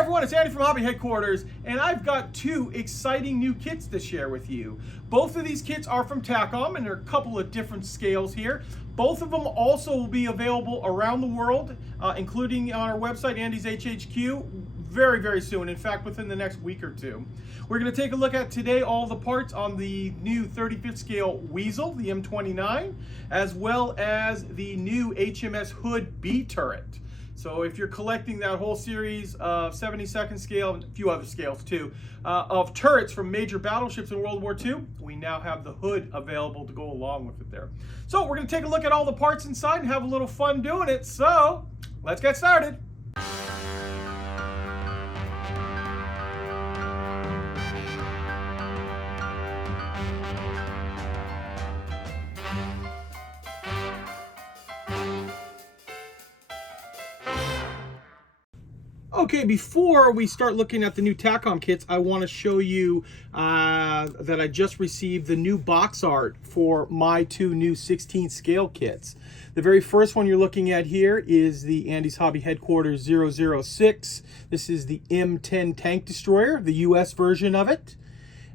everyone, it's Andy from Hobby Headquarters, and I've got two exciting new kits to share with you. Both of these kits are from Takom, and there are a couple of different scales here. Both of them also will be available around the world, including on our website, Andy's HHQ, very, very soon. In fact, within the next week or two. We're going to take a look at today all the parts on the new 35th scale Weasel, the M29, as well as the new HMS Hood B turret. So if you're collecting that whole series of 72nd scale, and a few other scales too, of turrets from major battleships in World War II, we now have the hood available to go along with it there. So we're going to take a look at all the parts inside and have a little fun doing it. So let's get started. Okay, before we start looking at the new Takom kits, I want to show you that I just received the new box art for my two new 16 scale kits. The very first one you're looking at here is the Andy's Hobby Headquarters 006. This is the M10 tank destroyer, the US version of it.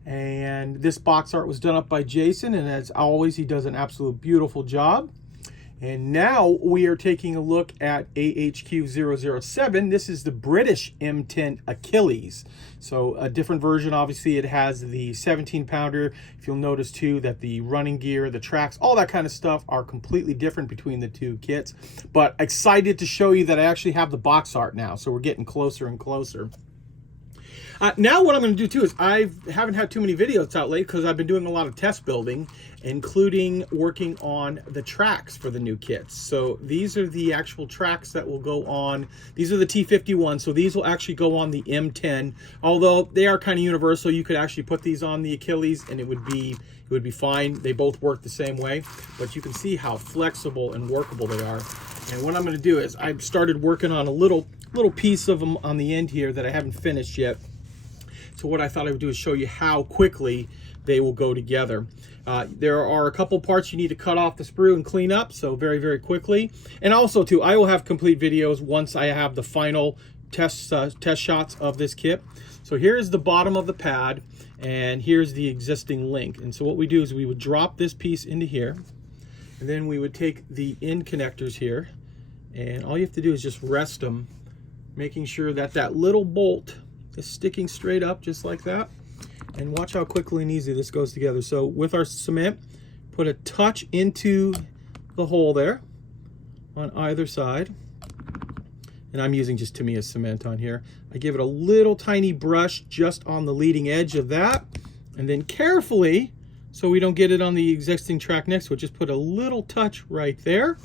And this box art was done up by Jason, and as always, he does an absolute beautiful job. And now we are taking a look at AHQ 007. This is the British M10 Achilles. So a different version, obviously it has the 17 pounder. If you'll notice too that the running gear, the tracks, all that kind of stuff are completely different between the two kits. But excited to show you that I actually have the box art now. So we're getting closer and closer. Now what I'm going to do too is I haven't had too many videos out late because I've been doing a lot of test building, including working on the tracks for the new kits. So these are the actual tracks that will go on. These are the T51, so these will actually go on the M10. Although they are kind of universal, you could actually put these on the Achilles and it would be fine. They both work the same way, but you can see how flexible and workable they are. And what I'm going to do is I've started working on a little piece of them on the end here that I haven't finished yet. So what I thought I would do is show you how quickly they will go together. There are a couple parts you need to cut off the sprue and clean up, so very, very quickly. And also too, I will have complete videos once I have the final test shots of this kit. So here's the bottom of the pad, and here's the existing link. And so what we do is we would drop this piece into here, and then we would take the end connectors here, and all you have to do is just rest them, making sure that that little bolt is sticking straight up just like that. And watch how quickly and easy this goes together. So with our cement, put a touch into the hole there on either side. And I'm using just Tamiya cement on here. I give it a little tiny brush just on the leading edge of that. And then carefully, so we don't get it on the existing track next to it, just put a little touch right there.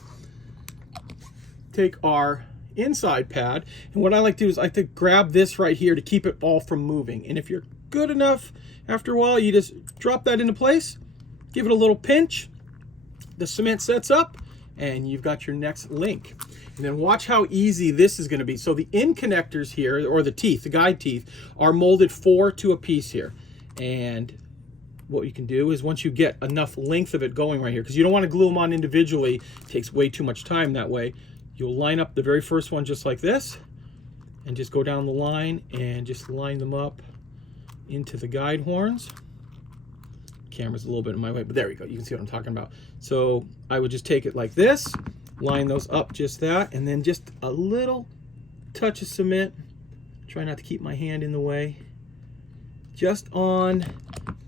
Take our inside pad, and what I like to do is I like to grab this right here to keep it all from moving. And if you're good enough, after a while you just drop that into place, give it a little pinch, the cement sets up, and you've got your next link. And then watch how easy this is going to be. So the end connectors here, or the teeth, the guide teeth, are molded 4 to a piece here. And what you can do is once you get enough length of it going right here, because you don't want to glue them on individually, it takes way too much time that way. You'll line up the very first one just like this, and just go down the line and just line them up into the guide horns. Camera's a little bit in my way, but there we go. You can see what I'm talking about. So I would just take it like this, line those up just that, and then just a little touch of cement. Try not to keep my hand in the way. Just on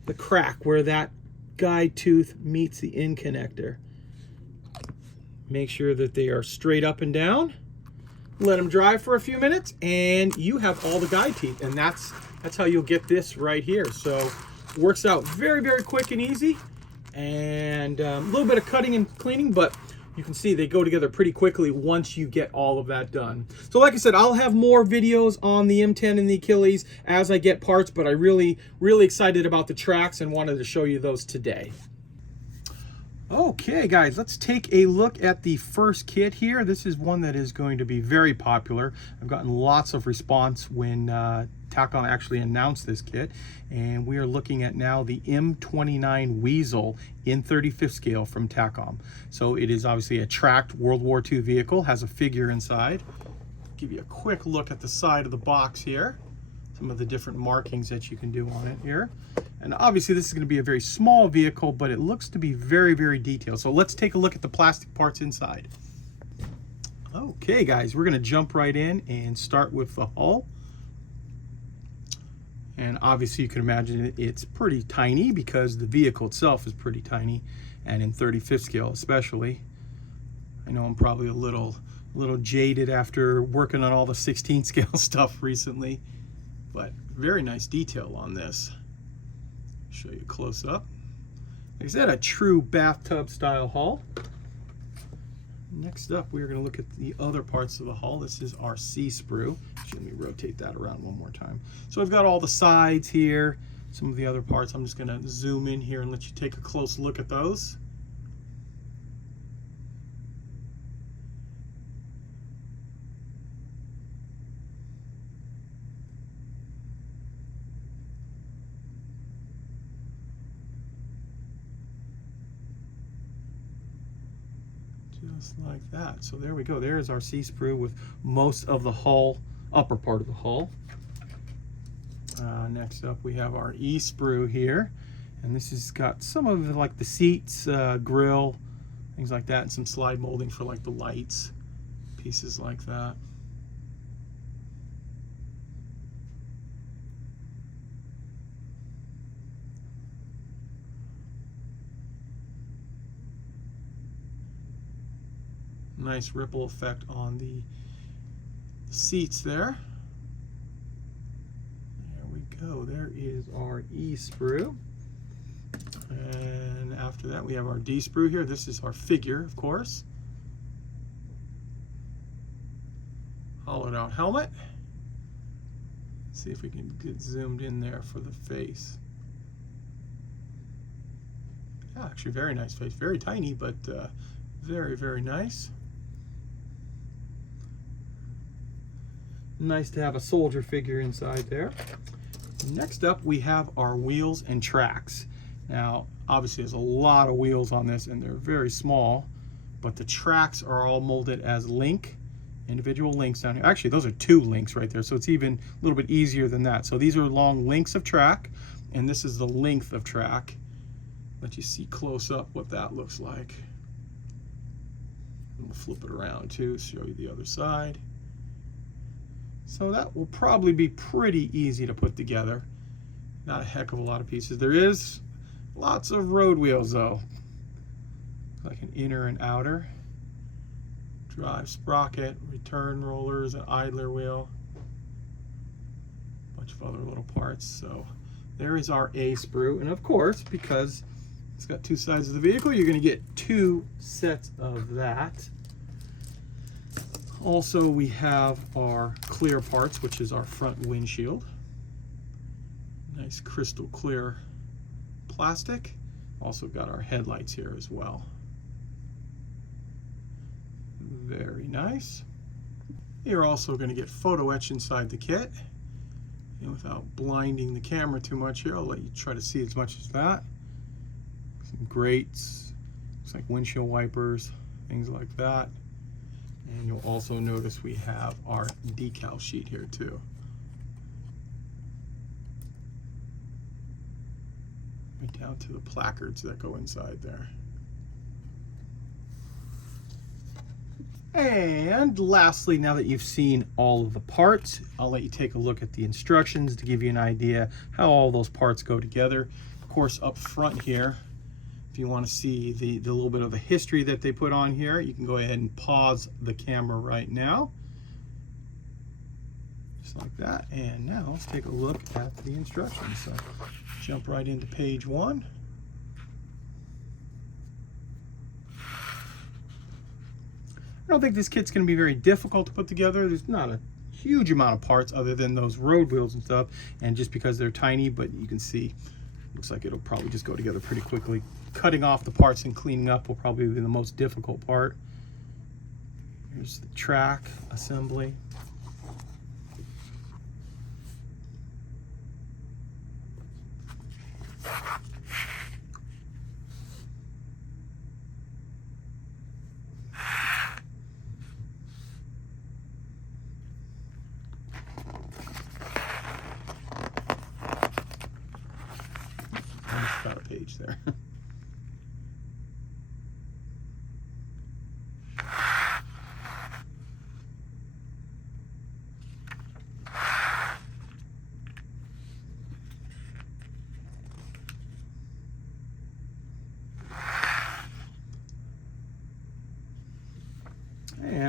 the crack where that guide tooth meets the end connector. Make sure that they are straight up and down. Let them dry for a few minutes, and you have all the guide teeth, and that's how you'll get this right here. So it works out very, very quick and easy, and a little bit of cutting and cleaning, but you can see they go together pretty quickly once you get all of that done. So like I said, I'll have more videos on the M10 and the Achilles as I get parts, but I really excited about the tracks and wanted to show you those today. Okay guys, let's take a look at the first kit here. This is one that is going to be very popular. I've gotten lots of response when Takom actually announced this kit, and we are looking at now the M29 Weasel in 35th scale from Takom. So it is obviously a tracked World War II vehicle, has a figure inside. give you a quick look at the side of the box here. Some of the different markings that you can do on it here. And obviously this is going to be a very small vehicle, but it looks to be very, very detailed. So let's take a look at the plastic parts inside. Okay guys, we're going to jump right in and start with the hull. And obviously you can imagine it's pretty tiny because the vehicle itself is pretty tiny, and in 35th scale especially. I know I'm probably a little jaded after working on all the 16 scale stuff recently, but very nice detail on this. Show you close up. Like I said, a true bathtub style hull. Next up, we're going to look at the other parts of the hull. This is our C sprue. Let me rotate that around one more time. So I've got all the sides here, some of the other parts. I'm just going to zoom in here and let you take a close look at those. Just like that. So there we go. There's our C sprue with most of the hull, upper part of the hull. Next up we have our E sprue here, and this has got some of the, like the seats, grill, things like that, and some slide molding for like the lights, pieces like that. Nice ripple effect on the seats there. There we go. There is our E sprue. And after that we have our D sprue here. This is our figure, of course. Hollowed out helmet. Let's see if we can get zoomed in there for the face. Yeah, actually very nice face. Very tiny, but very, very nice. Nice to have a soldier figure inside there. Next up we have our wheels and tracks. Now obviously there's a lot of wheels on this and they're very small, but the tracks are all molded as link, individual links down here. Actually those are 2 links right there, so it's even a little bit easier than that. So these are long links of track, and this is the length of track. Let you see close up what that looks like. And we'll flip it around too, show you the other side. So that will probably be pretty easy to put together. Not a heck of a lot of pieces. There is lots of road wheels though. Like an inner and outer. Drive sprocket, return rollers, an idler wheel. A bunch of other little parts. So there is our A sprue. And of course, because it's got 2 sides of the vehicle, you're going to get 2 sets of that. Also, we have our clear parts, which is our front windshield. Nice crystal clear plastic. Also got our headlights here as well. Very nice. You're also going to get photo etch inside the kit. And without blinding the camera too much here, I'll let you try to see as much as that. Some grates, looks like windshield wipers, things like that. And you'll also notice we have our decal sheet here too. Right down to the placards that go inside there. And lastly, now that you've seen all of the parts, I'll let you take a look at the instructions to give you an idea how all those parts go together. Of course, up front here, if you want to see the little bit of the history that they put on here, you can go ahead and pause the camera right now. Just like that. And now let's take a look at the instructions. So jump right into page 1. I don't think this kit's going to be very difficult to put together. There's not a huge amount of parts other than those road wheels and stuff, and just because they're tiny, but you can see, looks like it'll probably just go together pretty quickly. Cutting off the parts and cleaning up will probably be the most difficult part. Here's the track assembly.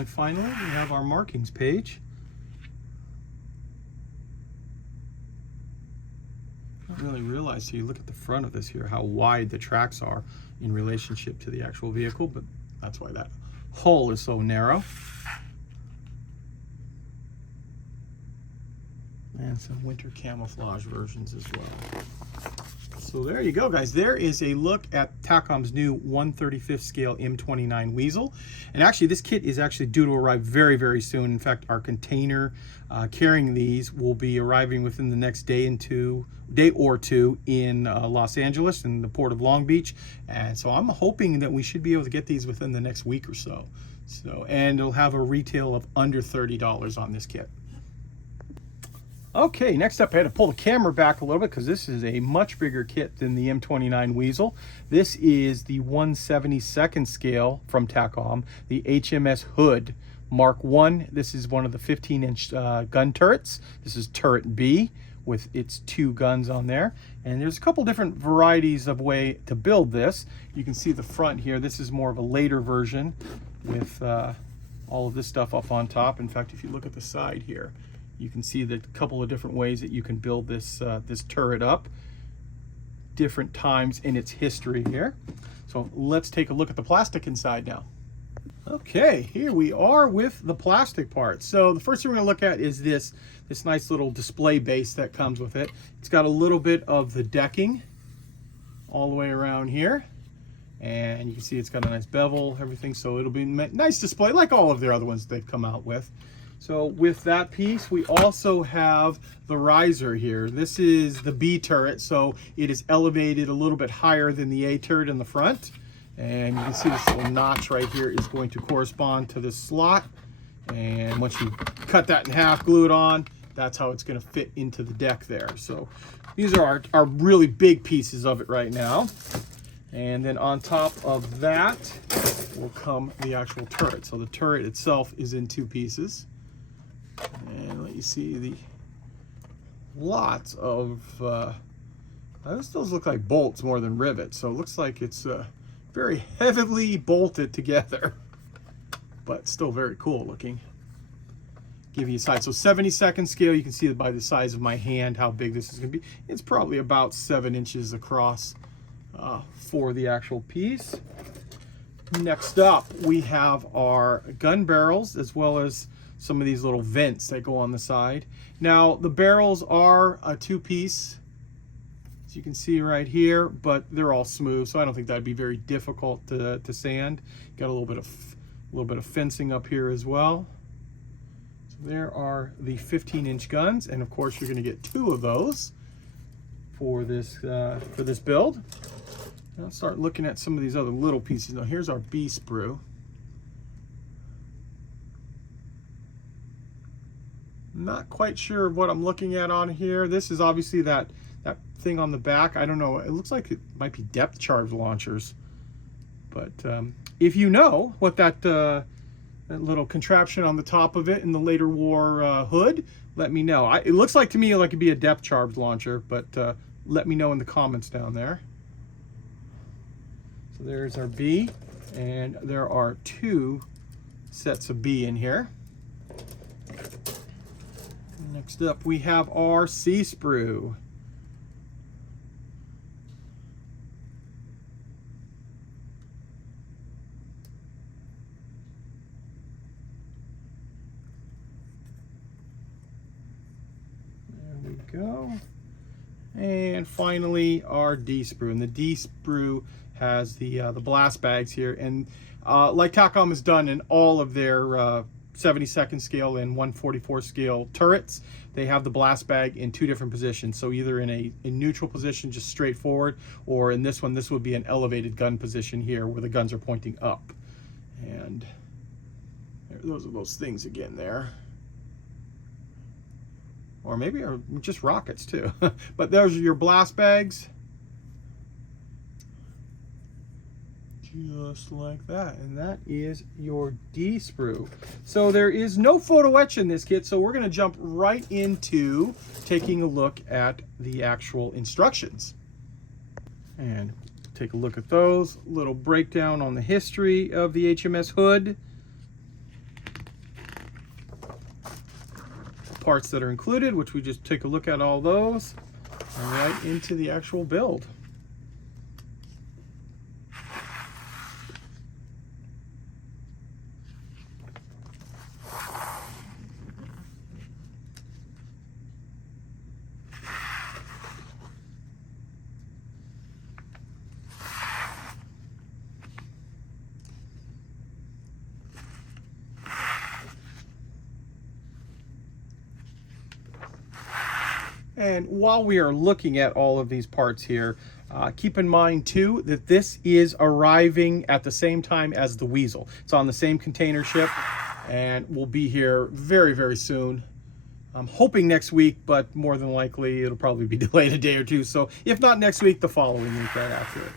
And finally, we have our markings page. I didn't really realize till you look at the front of this here how wide the tracks are in relationship to the actual vehicle, but that's why that hull is so narrow. And some winter camouflage versions as well. So there you go, guys. There is a look at Takom's new 1/35th scale M29 Weasel. And actually, this kit is actually due to arrive very, very soon. In fact, our container carrying these will be arriving within the next day or two in Los Angeles in the port of Long Beach. And so I'm hoping that we should be able to get these within the next week or so. And it'll have a retail of under $30 on this kit. Okay, next up I had to pull the camera back a little bit because this is a much bigger kit than the M29 Weasel. This is the 1/72nd scale from Takom, the HMS Hood Mark I. This is one of the 15-inch gun turrets. This is turret B with its 2 guns on there. And there's a couple different varieties of way to build this. You can see the front here. This is more of a later version with all of this stuff up on top. In fact, if you look at the side here, you can see the couple of different ways that you can build this this turret up, different times in its history here. So let's take a look at the plastic inside now. Okay, here we are with the plastic part. So the first thing we're going to look at is this nice little display base that comes with it. It's got a little bit of the decking all the way around here. And you can see it's got a nice bevel, everything. So it'll be a nice display like all of their other ones they've come out with. So with that piece, we also have the riser here. This is the B turret, so it is elevated a little bit higher than the A turret in the front. And you can see this little notch right here is going to correspond to this slot. And once you cut that in half, glue it on, that's how it's going to fit into the deck there. So these are our really big pieces of it right now. And then on top of that will come the actual turret. So the turret itself is in 2 pieces. And let you see the lots of those look like bolts more than rivets, so it looks like it's very heavily bolted together, but still very cool looking. Give you a size. So 72nd scale, you can see by the size of my hand how big this is going to be. It's probably about 7 inches across for the actual piece. Next up, we have our gun barrels as well as some of these little vents that go on the side. Now, the barrels are a 2-piece, as you can see right here, but they're all smooth, so I don't think that'd be very difficult to sand. Got a little bit of fencing up here as well. So there are the 15-inch guns, and of course you're going to get 2 of those for this build. Now let's start looking at some of these other little pieces. Now here's our B sprue. Not quite sure what I'm looking at on here. This is obviously that thing on the back. I don't know. It looks like it might be depth charge launchers. But if you know what that little contraption on the top of it in the later war hood, let me know. It looks like to me like it'd be a depth charge launcher, but let me know in the comments down there. So there's our B, and there are 2 sets of B in here. Next up, we have our C sprue. There we go. And finally, our D sprue. And the D sprue has the blast bags here. And like Takom has done in all of their 72nd scale and 144 scale turrets, they have the blast bag in 2 different positions. So either in a neutral position, just straight forward, or in this one, this would be an elevated gun position here where the guns are pointing up. And those are those things again there. Or maybe just rockets too. But those are your blast bags. Just like that, and that is your D sprue. So there is no photo etch in this kit, so we're going to jump right into taking a look at the actual instructions and take a look at those. Little breakdown on the history of the HMS Hood. parts that are included, which we just take a look at all those, and right into the actual build. And while we are looking at all of these parts here, keep in mind too that this is arriving at the same time as the Weasel. It's on the same container ship and will be here very, very soon. I'm hoping next week, but more than likely it'll probably be delayed a day or two. So if not next week, the following week right after it.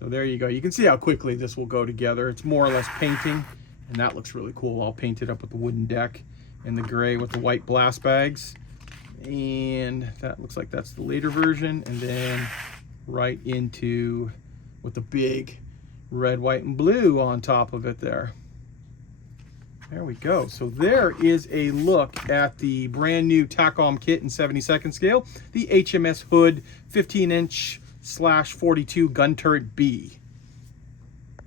So there you go. You can see how quickly this will go together. It's more or less painting, and that looks really cool. All painted up with the wooden deck and the gray with the white blast bags. And that looks like that's the later version, and then right into with the big red, white, and blue on top of it there. There we go. So there is a look at the brand new Takom kit in 72nd scale, the HMS Hood 15-inch/42 gun turret B.